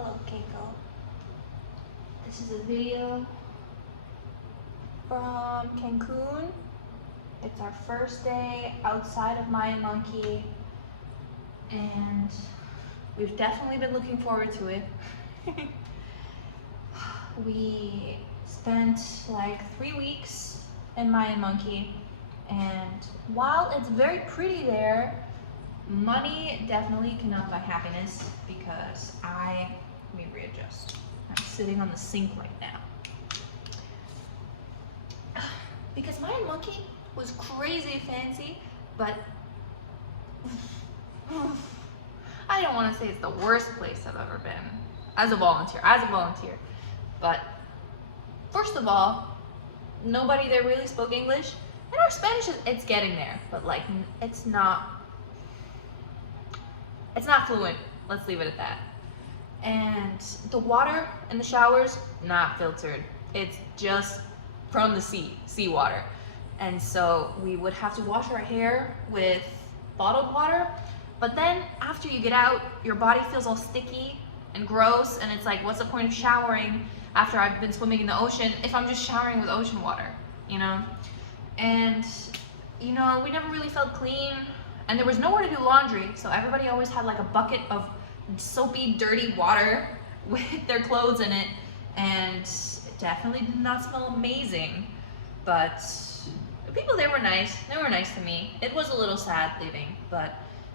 Hello, Keiko. This is a video from Cancun. It's our first day outside of Mayan Monkey, and we've definitely been looking forward to it. We spent like 3 weeks in Mayan Monkey, and while it's very pretty there, money definitely cannot buy happiness because let me readjust. I'm sitting on the sink right now. Because Mayan Monkey was crazy fancy, but I don't want to say it's the worst place I've ever been as a volunteer. But first of all, nobody there really spoke English, and our Spanish it's getting there, but like it's not fluent. Let's leave it at that. And the water in the showers, not filtered. It's just from the seawater. And so we would have to wash our hair with bottled water. But then after you get out, your body feels all sticky and gross. And it's like, what's the point of showering after I've been swimming in the ocean if I'm just showering with ocean water, you know? And, you know, we never really felt clean. And there was nowhere to do laundry, so everybody always had like a bucket of soapy, dirty water with their clothes in it, and it definitely did not smell amazing. But the people there were nice. They were nice to me. It was a little sad leaving, but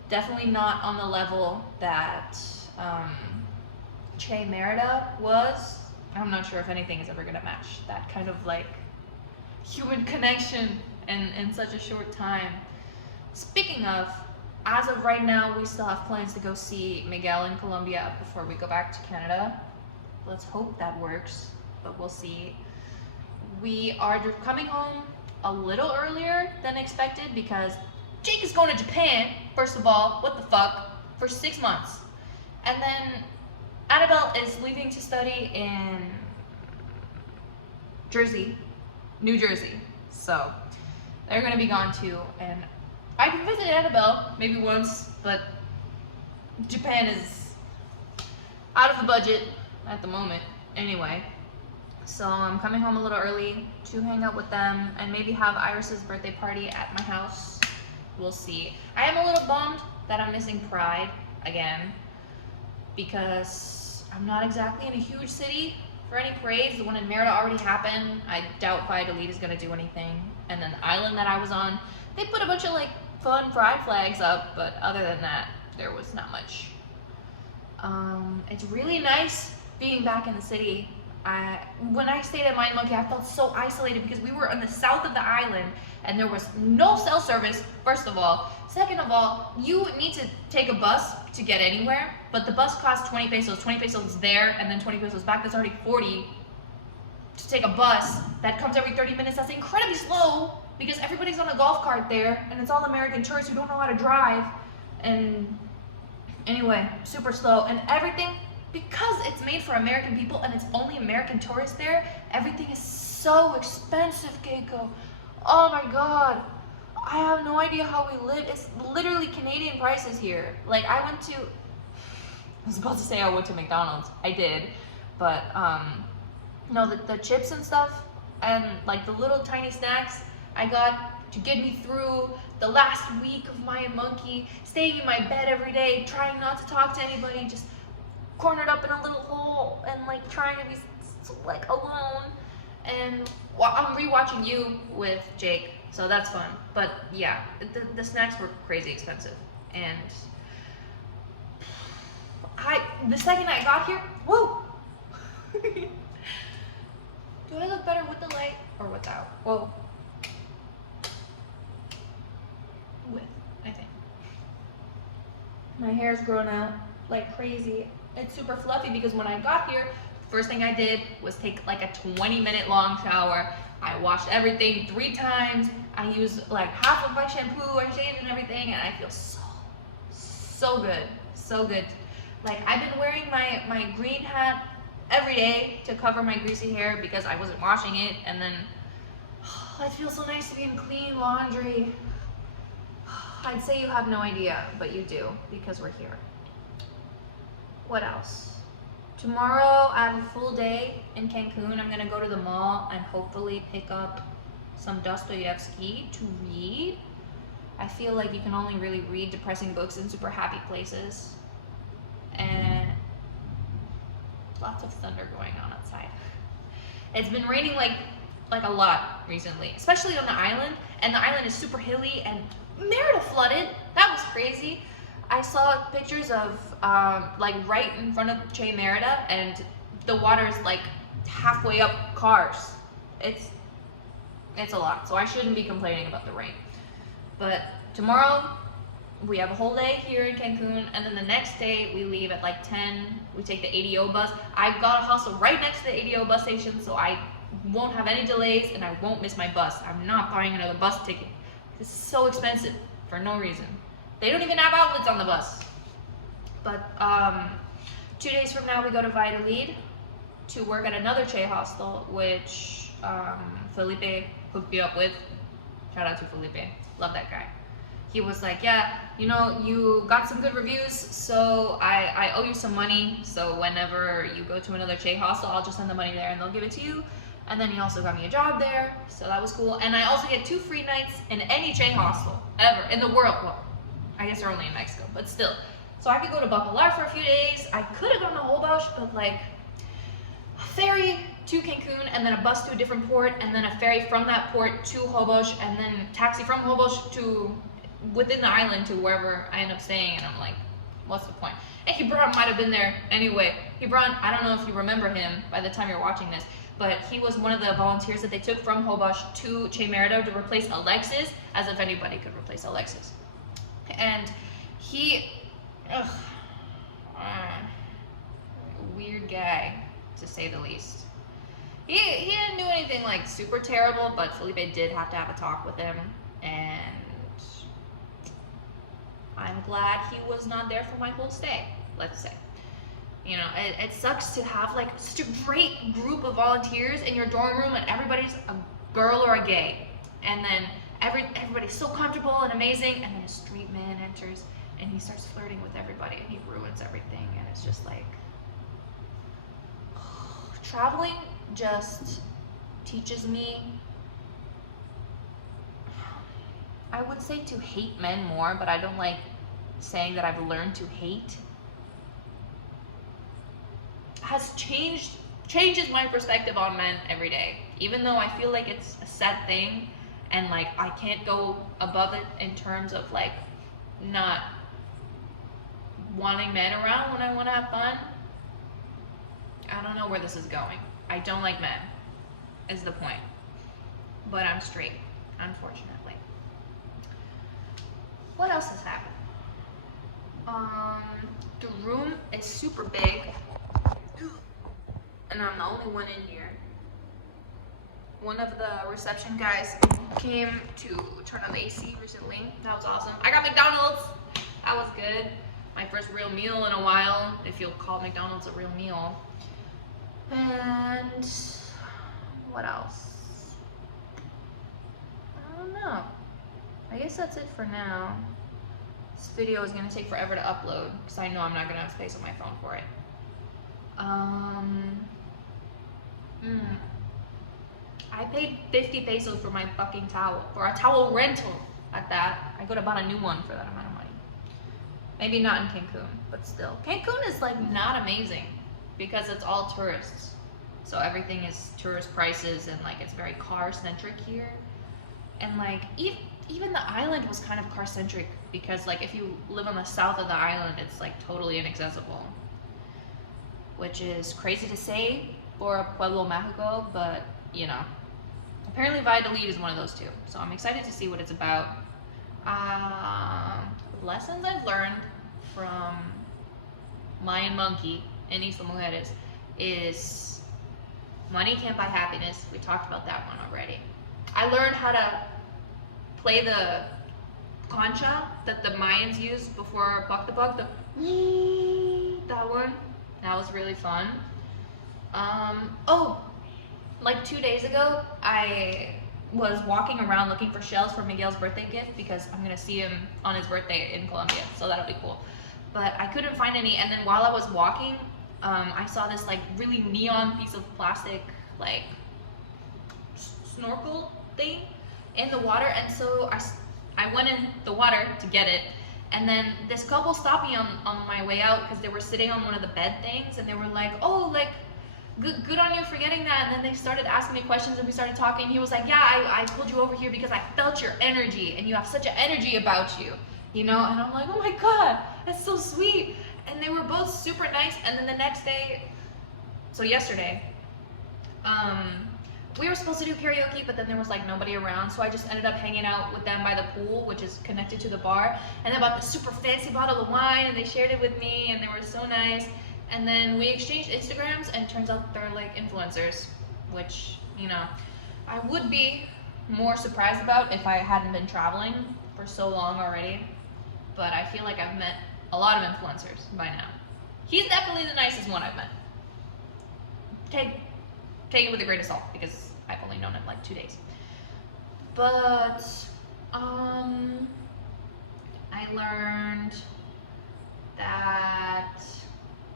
definitely not on the level that Che Merida was. I'm not sure if anything is ever gonna match that kind of like human connection in such a short time. Speaking of, as of right now, we still have plans to go see Miguel in Colombia before we go back to Canada. Let's hope that works, but we'll see. We are coming home a little earlier than expected because Jake is going to Japan, first of all, what the fuck, for 6 months. And then Annabelle is leaving to study in New Jersey. So they're gonna be gone too, and I can visit Annabelle maybe once, but Japan is out of the budget at the moment anyway. So I'm coming home a little early to hang out with them and maybe have Iris's birthday party at my house. We'll see. I am a little bummed that I'm missing Pride again because I'm not exactly in a huge city for any parades. The one in Merida already happened. I doubt Valladolid is going to do anything. And then the island that I was on, they put a bunch of like fun pride flags up, but other than that, there was not much. It's really nice being back in the city. When I stayed at Mayan Monkey, I felt so isolated because we were on the south of the island and there was no cell service, first of all. Second of all, you need to take a bus to get anywhere, but the bus costs 20 pesos. 20 pesos there and then 20 pesos back. That's already 40 to take a bus that comes every 30 minutes. That's incredibly slow because everybody's on a golf cart there and it's all American tourists who don't know how to drive. And anyway, super slow. And everything, because it's made for American people and it's only American tourists there, everything is so expensive, Keiko. Oh my God. I have no idea how we live. It's literally Canadian prices here. Like I was about to say I went to McDonald's. I did, but no, the chips and stuff and like the little tiny snacks I got to get me through the last week of Mayan Monkey, staying in my bed every day, trying not to talk to anybody, just cornered up in a little hole and like trying to be like alone. And I'm rewatching You with Jake, so that's fun. But yeah, the snacks were crazy expensive. And the second I got here, whoa! Do I look better with the light or without? Whoa. With, I think. My hair's grown out like crazy. It's super fluffy because when I got here, the first thing I did was take like a 20-minute long shower. I washed everything 3 times. I used like half of my shampoo, I shaved and everything, and I feel so good, so good. Like I've been wearing my green hat every day to cover my greasy hair because I wasn't washing it, and then it feels so nice to be in clean laundry. I'd say you have no idea, but you do because we're here. What else Tomorrow I have a full day in Cancun. I'm gonna go to the mall and hopefully pick up some Dostoevsky to read. I feel like you can only really read depressing books in super happy places. And lots of thunder going on outside. It's been raining like a lot recently, especially on the island, and the island is super hilly, and Merida flooded. That was crazy. I saw pictures of like right in front of Che Merida, and the water is like halfway up cars. It's a lot, so I shouldn't be complaining about the rain. But tomorrow we have a whole day here in Cancun, and then the next day we leave at like 10. We take the ADO bus. I've got a hostel right next to the ADO bus station, so I won't have any delays and I won't miss my bus. I'm not buying another bus ticket. It's so expensive for no reason. They don't even have outlets on the bus. But 2 days from now we go to Valladolid to work at another Che hostel, which Felipe hooked me up with. Shout out to Felipe. Love that guy. He was like, yeah, you know, you got some good reviews, so I owe you some money. So whenever you go to another Che hostel, I'll just send the money there and they'll give it to you. And then he also got me a job there, so that was cool. And I also get 2 free nights in any Che hostel ever in the world. Well, I guess they're only in Mexico, but still. So I could go to Bacalar for a few days. I could have gone to Holbox, but like a ferry to Cancun, and then a bus to a different port, and then a ferry from that port to Holbox, and then taxi from Holbox to within the island to wherever I end up staying. And I'm like, what's the point? And Hebron might have been there anyway. Hebron, I don't know if you remember him by the time you're watching this, but he was one of the volunteers that they took from Holbox to Che Merida to replace Alexis, as if anybody could replace Alexis. And he, weird guy, to say the least. He didn't do anything like super terrible, but Felipe did have to have a talk with him, and I'm glad he was not there for my whole stay, let's say. You know, it sucks to have like such a great group of volunteers in your dorm room and everybody's a girl or a gay. And then everybody's so comfortable and amazing, and then a straight man enters and he starts flirting with everybody and he ruins everything, and it's just like, traveling just teaches me, I would say, to hate men more, but I don't like saying that I've learned to hate. Changes my perspective on men every day, even though I feel like it's a sad thing and like I can't go above it in terms of like not wanting men around when I want to have fun. I don't know where this is going. I don't like men is the point, but I'm straight, unfortunately. What else has happened? The room is super big, and I'm the only one in here. One of the reception guys came to turn on the AC recently. That was awesome. I got McDonald's. That was good. My first real meal in a while, if you'll call McDonald's a real meal. And what else? I don't know. I guess that's it for now. This video is going to take forever to upload because I know I'm not going to have space on my phone for it. I paid 50 pesos for my fucking towel, for a towel rental at that. I could have bought a new one for that amount of money. Maybe not in Cancun, but still. Cancun is like not amazing because it's all tourists. So everything is tourist prices, and like it's very car centric here. And like even the island was kind of car centric because like if you live on the south of the island, it's like totally inaccessible. Which is crazy to say for a Pueblo Mágico, but you know, apparently Valladolid is one of those two. So I'm excited to see what it's about. Lessons I've learned from Mayan Monkey and Isla Mujeres is money can't buy happiness. We talked about that one already. I learned how to play the concha that the Mayans used before Buck the Buck, that one. That was really fun. Like 2 days ago, I was walking around looking for shells for Miguel's birthday gift because I'm gonna see him on his birthday in Colombia, so that'll be cool. But I couldn't find any, and then while I was walking, I saw this like really neon piece of plastic, like snorkel thing in the water, and so I went in the water to get it, and then this couple stopped me on my way out because they were sitting on one of the bed things, and they were like, oh, like, good on you for getting that. And then they started asking me questions, and we started talking. He was like, yeah, I pulled you over here because I felt your energy, and you have such an energy about you, you know? And I'm like, oh my God, that's so sweet. And they were both super nice. And then the next day, so yesterday, we were supposed to do karaoke, but then there was like nobody around, so I just ended up hanging out with them by the pool, which is connected to the bar, and they bought this super fancy bottle of wine, and they shared it with me, and they were so nice. And then we exchanged Instagrams, and it turns out they're like influencers, which, you know, I would be more surprised about if I hadn't been traveling for so long already, but I feel like I've met a lot of influencers by now. He's definitely the nicest one I've met. Take it with a grain of salt, because I've only known him like 2 days. But I learned that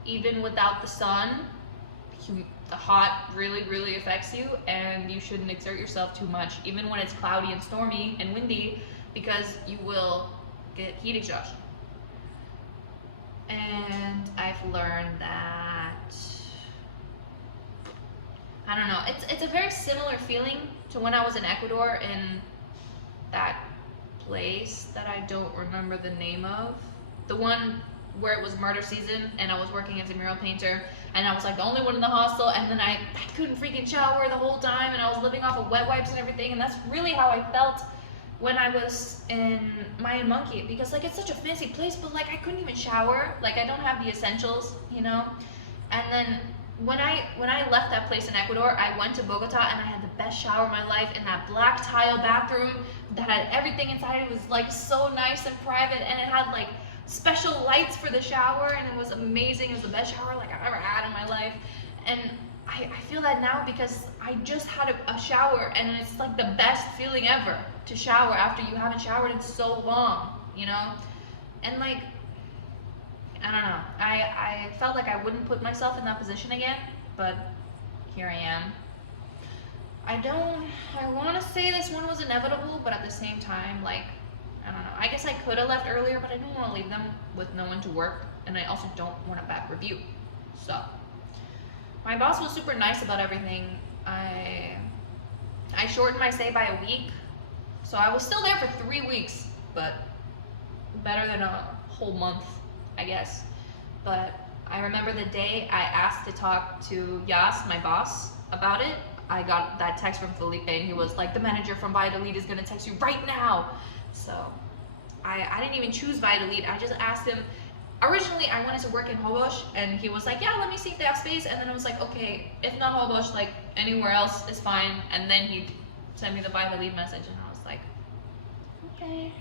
even without the sun, the hot really affects you, and you shouldn't exert yourself too much, even when it's cloudy and stormy and windy, because you will get heat exhaustion. And I've learned that, I don't know, it's a very similar feeling to when I was in Ecuador in that place that I don't remember the name of. The one where it was murder season and I was working as a mural painter, and I was like the only one in the hostel, and then I couldn't freaking shower the whole time, and I was living off of wet wipes and everything, and that's really how I felt when I was in Mayan Monkey, because like it's such a fancy place, but like I couldn't even shower, like I don't have the essentials, you know. And then when I left that place in Ecuador, I went to Bogota, and I had the best shower of my life in that black tile bathroom that had everything inside. It was like so nice and private, and it had like special lights for the shower, and it was amazing. It was the best shower like I've ever had in my life. And I feel that now because I just had a shower, and it's like the best feeling ever to shower after you haven't showered in so long, you know? And like, I don't know, I felt like I wouldn't put myself in that position again, but here I am. I want to say this one was inevitable, but at the same time, like, I don't know, I guess I could have left earlier, but I don't want to leave them with no one to work, and I also don't want a bad review. So my boss was super nice about everything. I shortened my stay by a week, so I was still there for 3 weeks, but better than a whole month, I guess. But I remember the day I asked to talk to Yas, my boss, about it. I got that text from Felipe, and he was like, the manager from Valladolid is gonna text you right now. So I didn't even choose Valladolid. I just asked him. Originally, I wanted to work in Hobos, and he was like, yeah, let me see if they have space. And then I was like, okay, if not Hobos, like anywhere else is fine. And then he sent me the Valladolid message, and I was like, okay,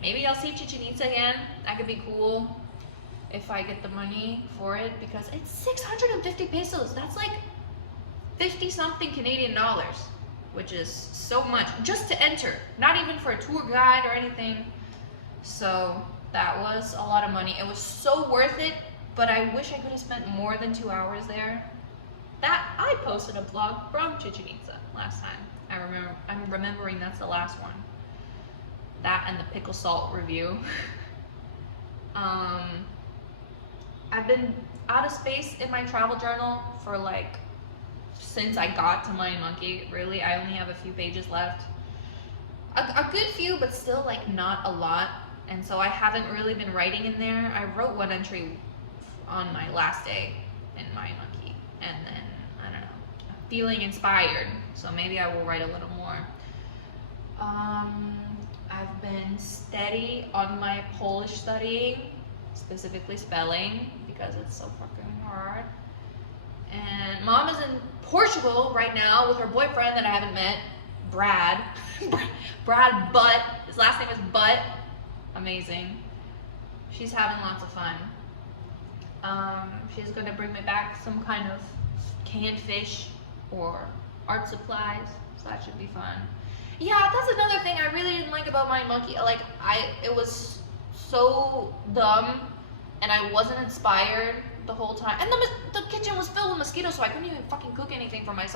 maybe I'll see Chichen Itza again. That could be cool if I get the money for it, because it's 650 pesos. That's like 50 something Canadian dollars, which is so much just to enter, not even for a tour guide or anything. So that was a lot of money. It was so worth it, but I wish I could have spent more than 2 hours there. That I posted a vlog from Chichen Itza last time. I'm remembering that's the last one. That and the pickle salt review. I've been out of space in my travel journal for like since I got to Mayan Monkey. Really, I only have a few pages left. A good few, but still like not a lot. And so I haven't really been writing in there. I wrote one entry on my last day in Mayan Monkey, and then I don't know, I'm feeling inspired, so maybe I will write a little more. I've been steady on my Polish studying, specifically spelling, because it's so fucking hard. And Mom is in Portugal right now with her boyfriend that I haven't met, Brad. Brad Butt. His last name is Butt. Amazing. She's having lots of fun. She's gonna bring me back some kind of canned fish or art supplies, so that should be fun. Yeah, that's another thing I really didn't like about Mayan Monkey. Like, it was so dumb, and I wasn't inspired the whole time. And the kitchen was filled with mosquitoes, so I couldn't even fucking cook anything for myself.